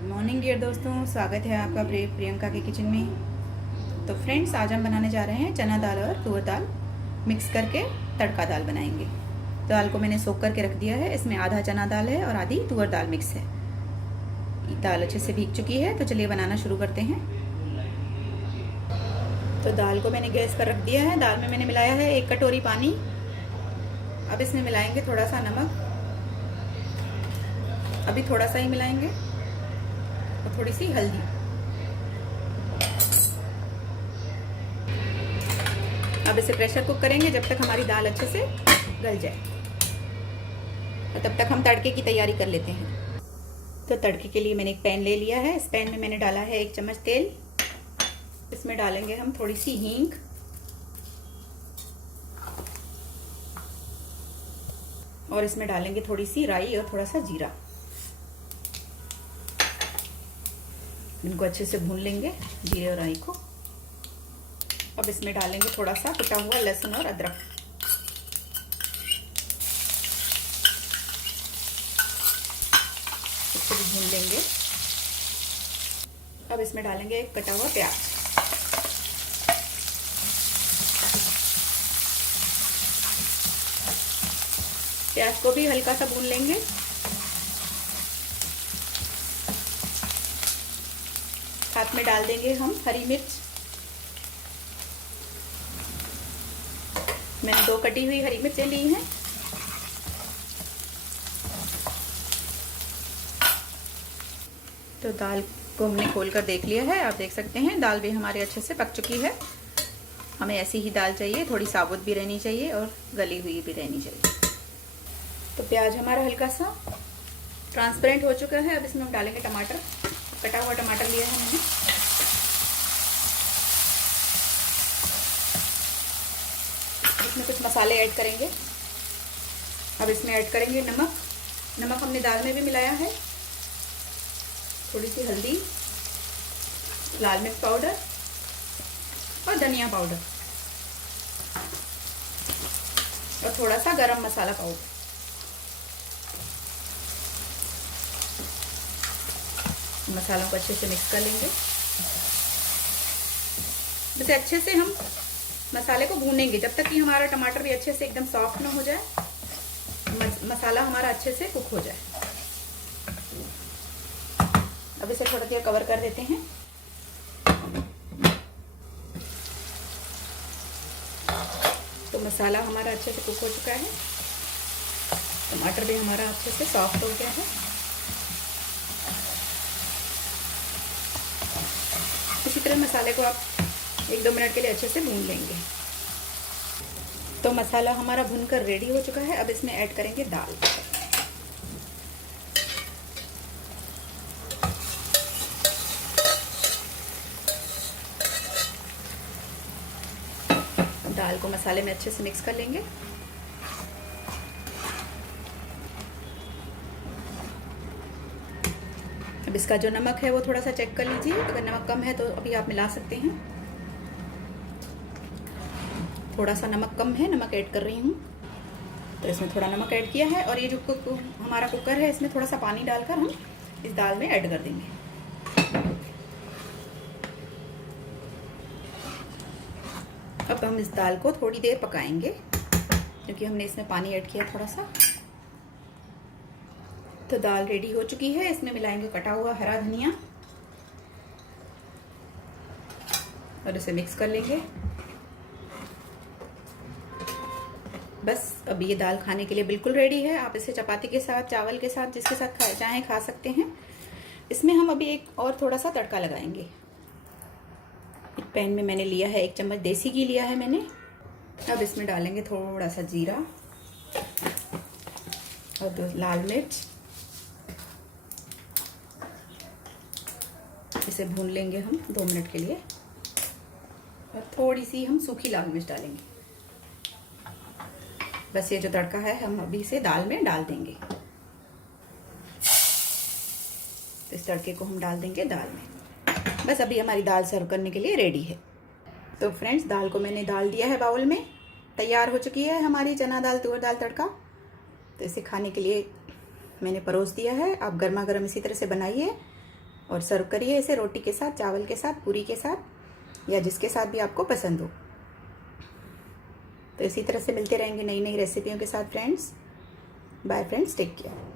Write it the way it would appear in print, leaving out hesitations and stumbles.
Good morning dear दोस्तों, स्वागत है आपका प्रियंका के किचन में। तो फ्रेंड्स, आज हम बनाने जा रहे हैं चना दाल और तुअर दाल मिक्स करके तड़का दाल बनाएंगे। दाल को मैंने सोख करके रख दिया है। इसमें आधा चना दाल है और आधी तुअर दाल मिक्स है। दाल अच्छे से भीग चुकी है, तो चलिए बनाना शुरू करते हैं। तो दाल को मैंने गैस पर रख दिया है। दाल में मैंने मिलाया है 1 कटोरी पानी। अब इसमें मिलाएंगे थोड़ा सा नमक, अभी थोड़ा सा ही मिलाएंगे, और थोड़ी सी हल्दी। अब इसे प्रेशर कुक करेंगे जब तक हमारी दाल अच्छे से गल जाए, और तब तक हम तड़के की तैयारी कर लेते हैं। तो तड़के के लिए मैंने एक पैन ले लिया है। इस पैन में मैंने डाला है 1 चम्मच तेल। इसमें डालेंगे हम थोड़ी सी हींग, और इसमें डालेंगे थोड़ी सी राई और थोड़ा सा जीरा। इनको अच्छे से भून लेंगे, जीरे और राई को। अब इसमें डालेंगे थोड़ा सा कुटा हुआ लहसुन और अदरक। इसको भी भून लेंगे। अब इसमें डालेंगे एक कटा हुआ प्याज। प्याज को भी हल्का सा भून लेंगे। साथ में डाल देंगे हम हरी मिर्च। मैंने 2 कटी हुई हरी मिर्चें ली हैं। तो दाल को हमने खोल कर देख लिया है। आप देख सकते हैं दाल भी हमारी अच्छे से पक चुकी है। हमें ऐसी ही दाल चाहिए, थोड़ी साबुत भी रहनी चाहिए और गली हुई भी रहनी चाहिए। तो प्याज हमारा हल्का सा ट्रांसपेरेंट हो चुका है। अब इसमें हम डालेंगे टमाटर। कटा हुआ टमाटर लिया है मैंने। इसमें कुछ मसाले ऐड करेंगे। अब इसमें ऐड करेंगे नमक। नमक हमने दाल में भी मिलाया है। थोड़ी सी हल्दी, लाल मिर्च पाउडर और धनिया पाउडर, और थोड़ा सा गरम मसाला पाउडर। मसालों को अच्छे से मिक्स कर लेंगे। इसे अच्छे से हम मसाले को भूनेंगे जब तक कि हमारा टमाटर भी अच्छे से एकदम सॉफ्ट ना हो जाए, मसाला हमारा अच्छे से कुक हो जाए। अब इसे थोड़ा देर कवर कर देते हैं। तो मसाला हमारा अच्छे से कुक हो चुका है। टमाटर भी हमारा अच्छे से सॉफ्ट हो गया है। इसी तरह मसाले को आप 1-2 मिनट के लिए अच्छे से भून लेंगे। तो मसाला हमारा भूनकर रेडी हो चुका है। अब इसमें ऐड करेंगे दाल। दाल को मसाले में अच्छे से मिक्स कर लेंगे। अब इसका जो नमक है वो थोड़ा सा चेक कर लीजिए। अगर नमक कम है तो अभी आप मिला सकते हैं। थोड़ा सा नमक कम है, नमक ऐड कर रही हूँ। तो इसमें थोड़ा नमक ऐड किया है। और ये जो हमारा कुकर है, इसमें थोड़ा सा पानी डालकर हम इस दाल में ऐड कर देंगे। अब हम इस दाल को थोड़ी देर पकाएंगे, क्योंकि हमने इसमें पानी ऐड किया थोड़ा सा। तो दाल रेडी हो चुकी है। इसमें मिलाएंगे कटा हुआ हरा धनिया और इसे मिक्स कर लेंगे। बस अब ये दाल खाने के लिए बिल्कुल रेडी है। आप इसे चपाती के साथ, चावल के साथ, जिसके साथ चाहें खा सकते हैं। इसमें हम अभी एक और थोड़ा सा तड़का लगाएंगे। एक पैन में मैंने लिया है 1 चम्मच देसी घी लिया है मैंने। अब इसमें डालेंगे थोड़ा सा जीरा और 2 लाल मिर्च। इसे भून लेंगे हम 2 मिनट के लिए, और थोड़ी सी हम सूखी लाल मिर्च डालेंगे। बस ये जो तड़का है हम अभी इसे दाल में डाल देंगे। तो इस तड़के को हम डाल देंगे दाल में। बस अभी हमारी दाल सर्व करने के लिए रेडी है। तो फ्रेंड्स, दाल को मैंने डाल दिया है बाउल में। तैयार हो चुकी है हमारी चना दाल तुअर दाल तड़का। तो इसे खाने के लिए मैंने परोस दिया है। आप गर्मा गर्म इसी तरह से बनाइए और सर्व करिए इसे रोटी के साथ, चावल के साथ, पूरी के साथ, या जिसके साथ भी आपको पसंद हो। तो इसी तरह से मिलते रहेंगे नई नई रेसिपियों के साथ friends. Bye friends, take care.